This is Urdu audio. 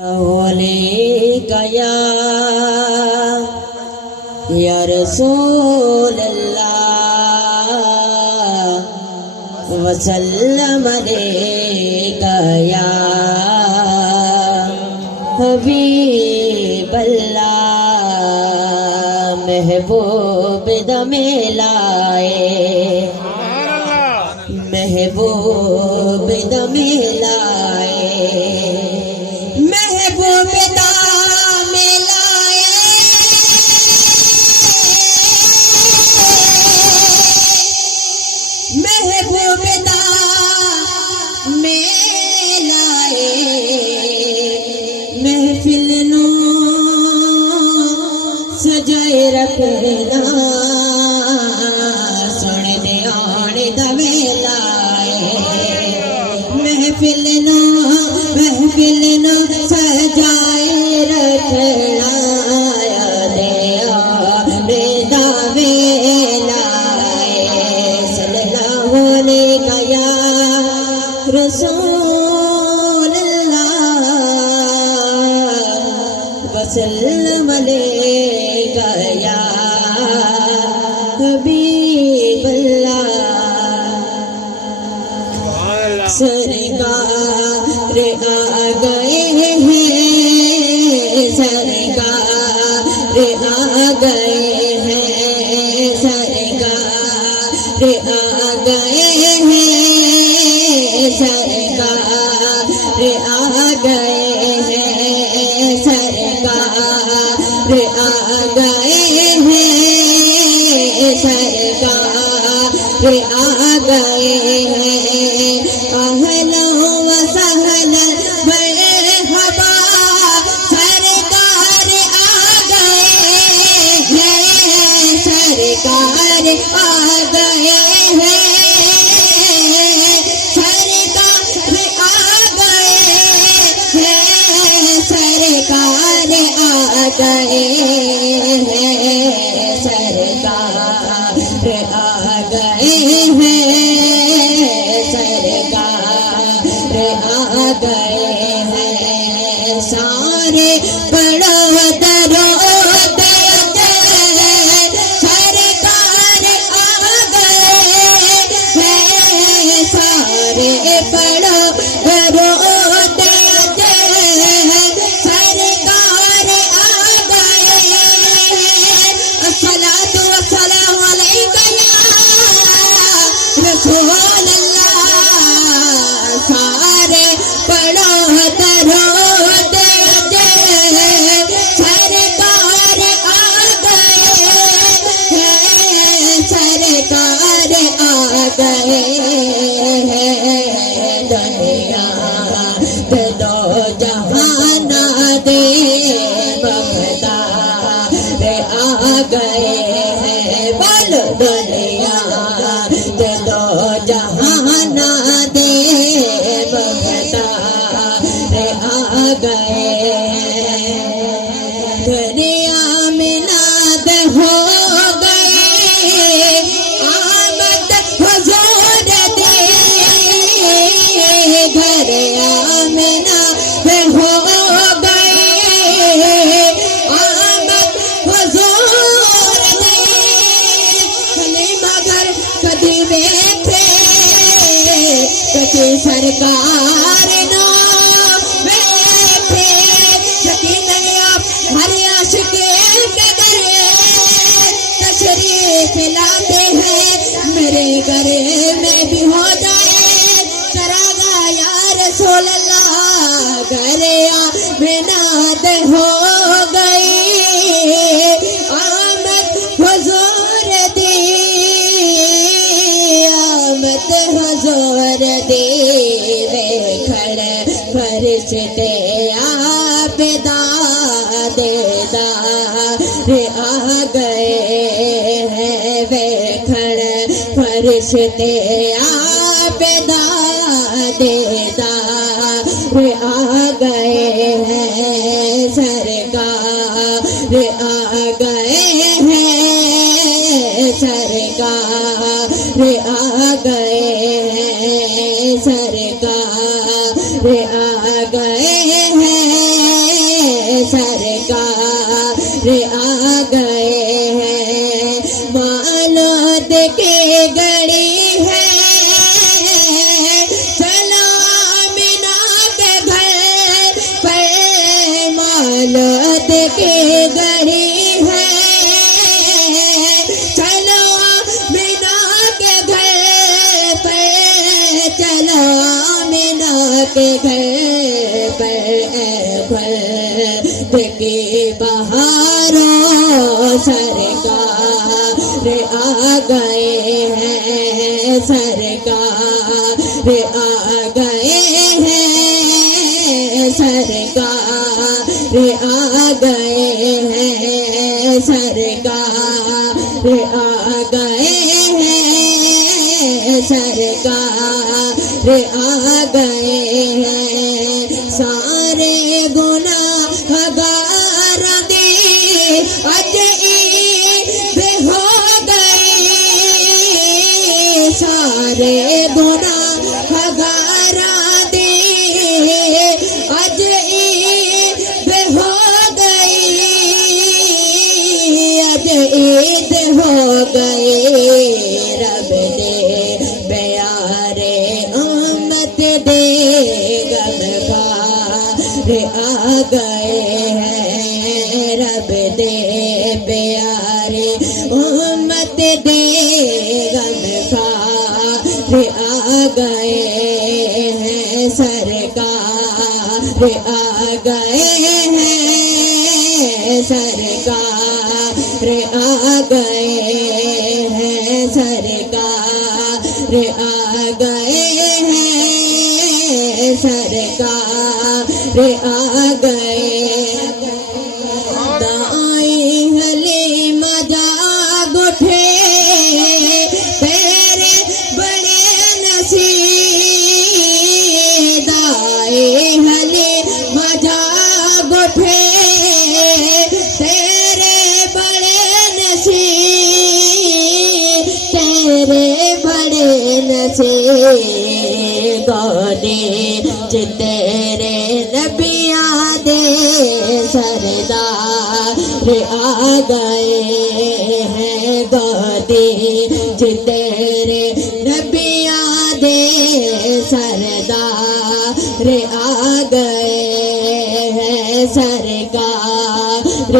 علیک یا رسول اللہ وسلم علیک یا حبیب اللہ محبوب دم لائے محبوب دم لائے محبوب دم لائے محبوب دم لائے محفل نو سجائے رکھنا سن دے آن دم لائے محفل نو سجائے رکھنا دے آن دم لائے صلی اللہ علیہ یا رسول اللہ وسلم علیک یا حبیب اللہ سرکار آ گئے ہیں سرکار آ گئے ہیں سرکار آ گئے ہیں سرکار آ گئے ہیں سرکار آ گئے ہیں سرکار آ گئے ہیں اہلا و سہلا مرحبا سرکار آ گئے ہیں سرکار آ گئے ہیں سرکار آ گئے ہیں سرکار آ گئے ہیں سرکار آ گئے ہیں سرکار آ گئے ہیں سارے پڑھو درود سرکار آ گئے ہیں سارے پڑھو درود سرکار آ گئے ہیں الصلاۃ والسلام علیک یا رسول اللہ سارے پڑھو درود سرکار آ گئے ہیں سرکار آ گئے ہیں دنیا دو جہان دے مقدار آ گئے ہیں بول دنیا دو جہان دے مقدار آ گئے ہیں دریا میں ناد ہو گئے آمد حضور دے دریا میں ناد ہو گئے آمد حضور دے مگر کدی ویکھے کدی سرکار نہ ویکھے یقیناً آپ ہر عاشق کے گھر تشریف لاتے ہیں میرے گھر میں بھی ہو جائے چراغا یا رسول اللہ گھر میں ناد ہو گئی آمد حضور دی آمد حضور دی ویکھن فرشتے آپ داد آ گئے ہیں ویکھن فرشتے آپ داد آ گئے ہیں سرکار آ گئے ہیں سرکار آ گئے ہیں سرکار آ گئے ہیں آ گئے ہیں مولود کی گڑی ہے چلو آمینہ کے گھر پر مولود کی گڑی ہے چلو آمینہ کے گھر پر چلو آمینہ کے گھر پر دیکھی بہاروں سرکار آ گئے ہیں سرکار آ گئے ہیں سرکار آ گئے ہیں سرکار آ گئے ہیں سرکار آ گئے ہیں سارے گناہ گار دی اج عید ہو گئی سارے گناہ گار دی اج عید ہو گئی اج عید ہو گئی رب دے پیارے امت دے آ گئے ہیں رب دے پیارے امت دے غمخوار آ گئے ہیں سرکار آ گئے ہیں سرکار آ گئے ہیں سرکار آ گئے ہیں سرکار آ گئے دائیں حلیمہ جاگ اٹھے تیرے بڑے نصیب دائیں حلیمہ جاگ اٹھے تیرے بڑے نصیب تیرے بڑے نصیب گودی تیرے نبیاں دے سردار آ گئے ہیں گودی تیرے نبیاں دے سردار آ گئے ہیں سرکار